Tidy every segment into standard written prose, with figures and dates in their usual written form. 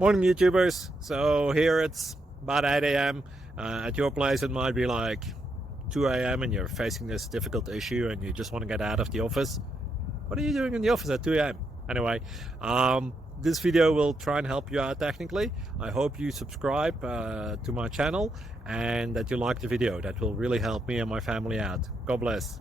Morning YouTubers. So here it's about 8 a.m. At your place it might be like 2 a.m. and you're facing this difficult issue and you just want to get out of the office. What are you doing in the office at 2 a.m.? Anyway, this video will try and help you out technically. I hope you subscribe to my channel and that you like the video. That will really help me and my family out. God bless.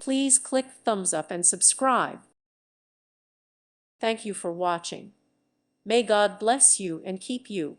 Please click thumbs up and subscribe. Thank you for watching. May God bless you and keep you.